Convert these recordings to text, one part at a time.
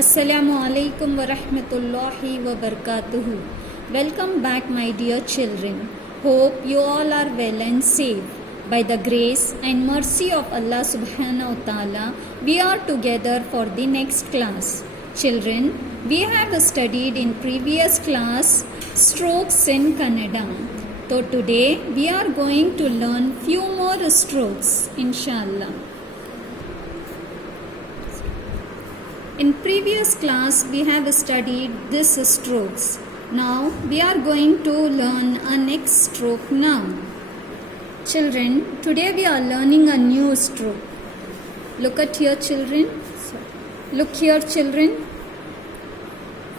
Assalamu alaikum wa rahmatullahi wa barakatuhu. Welcome back, my dear children. Hope you all are well and safe. By the grace and mercy of Allah subhanahu wa ta'ala, we are together for the next class. Children, we have studied in previous class strokes in Kannada. So today we are going to learn few more strokes, inshallah. In previous class we have studied these strokes. Now we are going to learn a next stroke now. Children, today we are learning a new stroke. Look at here, children. Look here, children.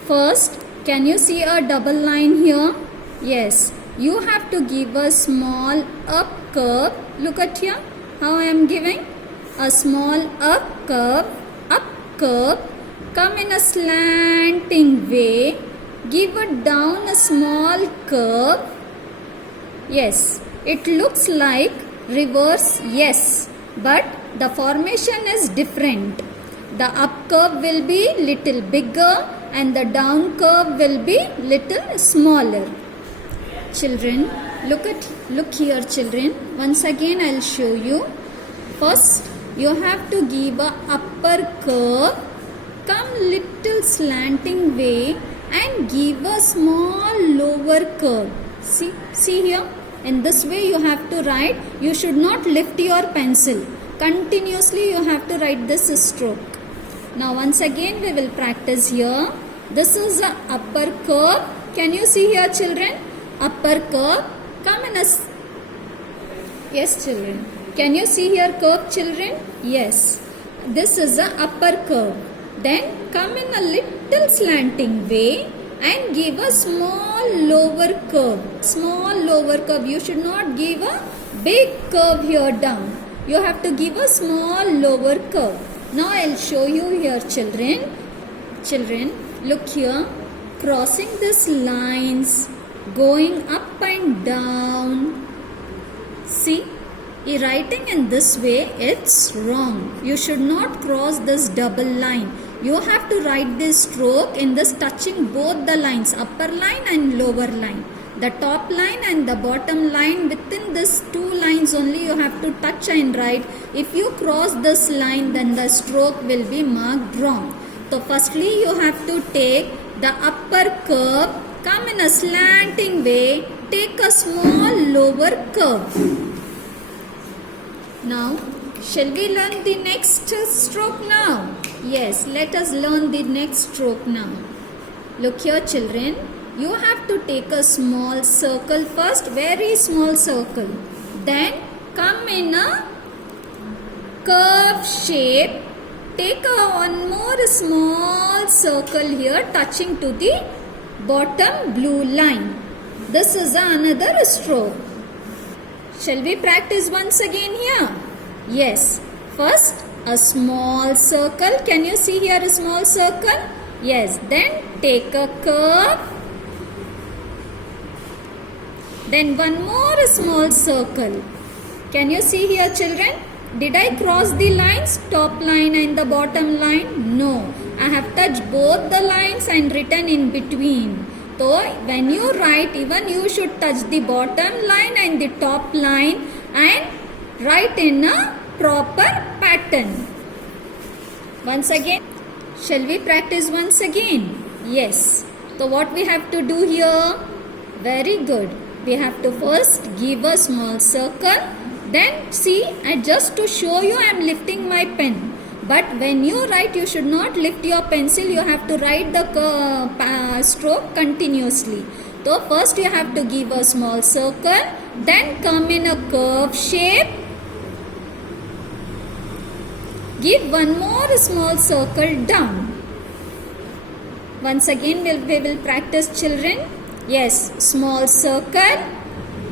First, can you see a double line here? Yes. You have to give a small up curve. Look at here how I am giving a small up curve. Come in a slanting way, give it down a small curve. Yes, it looks like reverse, yes, but the formation is different. The up curve will be little bigger and the down curve will be little smaller. Children, look here, children. Once again I will show you. First, you have to give a upper curve, come little slanting way and give a small lower curve. See here, in this way you have to write. You should not lift your pencil. Continuously you have to write this stroke. Now once again we will practice here. This is the upper curve. Can you see here, children? Upper curve, come in a... Yes, children. Can you see here curve, children? Yes. This is the upper curve. Then come in a little slanting way and give a small lower curve. Small lower curve. You should not give a big curve here down. You have to give a small lower curve. Now I will show you here, children. Children, look here. Crossing these lines, going up and down. See? Writing in this way, it's wrong. You should not cross this double line. You have to write this stroke in this touching both the lines, upper line and lower line. The top line and the bottom line, within this two lines only you have to touch and write. If you cross this line, then the stroke will be marked wrong. So firstly you have to take the upper curve, come in a slanting way, take a small lower curve. Now, shall we learn the next stroke now? Yes, let us learn the next stroke now. Look here, children. You have to take a small circle first, very small circle. Then come in a curve shape. Take one more small circle here touching to the bottom blue line. This is another stroke. Shall we practice once again here? Yes. First, a small circle. Can you see here a small circle? Yes. Then take a curve. Then one more small circle. Can you see here, children? Did I cross the lines? Top line and the bottom line? No. I have touched both the lines and written in between. So, when you write, even you should touch the bottom line and the top line and write in a proper pattern. Once again, shall we practice once again? Yes. So, what we have to do here? Very good. We have to first give a small circle. Then, see, just to show you, I am lifting my pen. But when you write, you should not lift your pencil. You have to write the stroke continuously. So first you have to give a small circle. Then come in a curve shape. Give one more small circle down. Once again we will practice, children. Yes, small circle,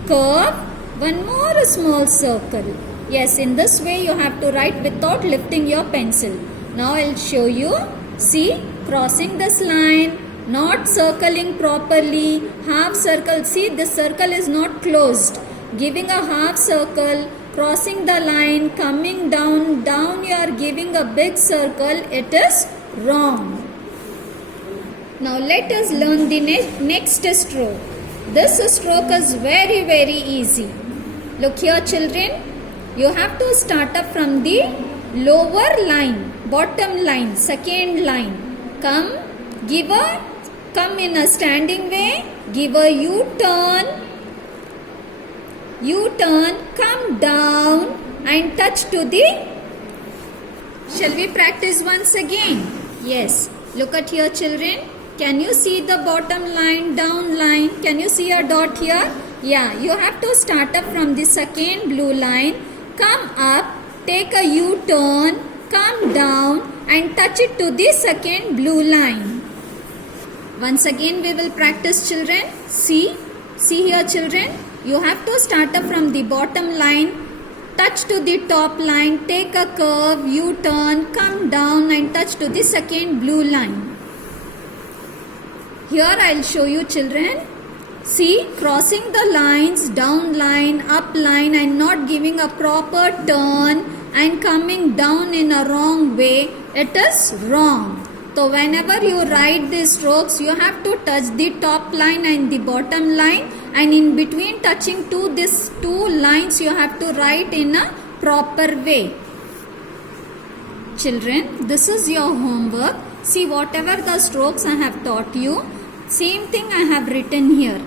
curve, one more small circle. Yes, in this way you have to write without lifting your pencil. Now I will show you. See, crossing this line, not circling properly, half circle. See, this circle is not closed. Giving a half circle, crossing the line, coming down you are giving a big circle. It is wrong. Now let us learn the next stroke. This stroke is very easy. Look here children, you have to start up from the lower line, bottom line, second line. Come in a standing way, give a U-turn, come down and touch to the. Shall we practice once again? Yes. Look at here children. Can you see the bottom line, down line? Can you see a dot here? Yeah, you have to start up from the second blue line, come up, take a U-turn, come down and touch it to the second blue line. Once again we will practice children. See here children, you have to start up from the bottom line, touch to the top line, take a curve, U-turn, come down and touch to the second blue line. Here I will show you children. See, crossing the lines, down line, up line and not giving a proper turn and coming down in a wrong way, it is wrong. So whenever you write these strokes, you have to touch the top line and the bottom line, and in between touching these two lines you have to write in a proper way. Children, this is your homework. See, whatever the strokes I have taught you, same thing I have written here.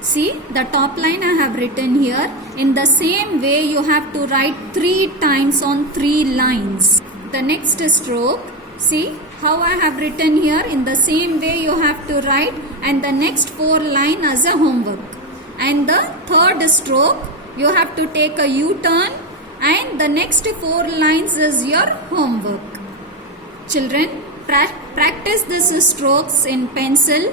See, the top line I have written here. In the same way you have to write 3 times on 3 lines. The next stroke, see how I have written here. In the same way you have to write, and the next 4 lines as a homework. And the third stroke, you have to take a U-turn, and the next 4 lines is your homework. Children, practice these strokes in pencil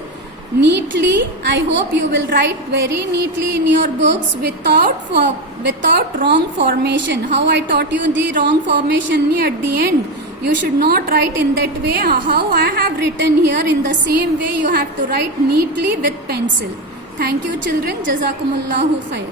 neatly. I hope you will write very neatly in your books without wrong formation. How I taught you the wrong formation at the end. You should not write in that way. How I have written here, in the same way you have to write neatly with pencil. Thank you children. Jazakumullahu khair.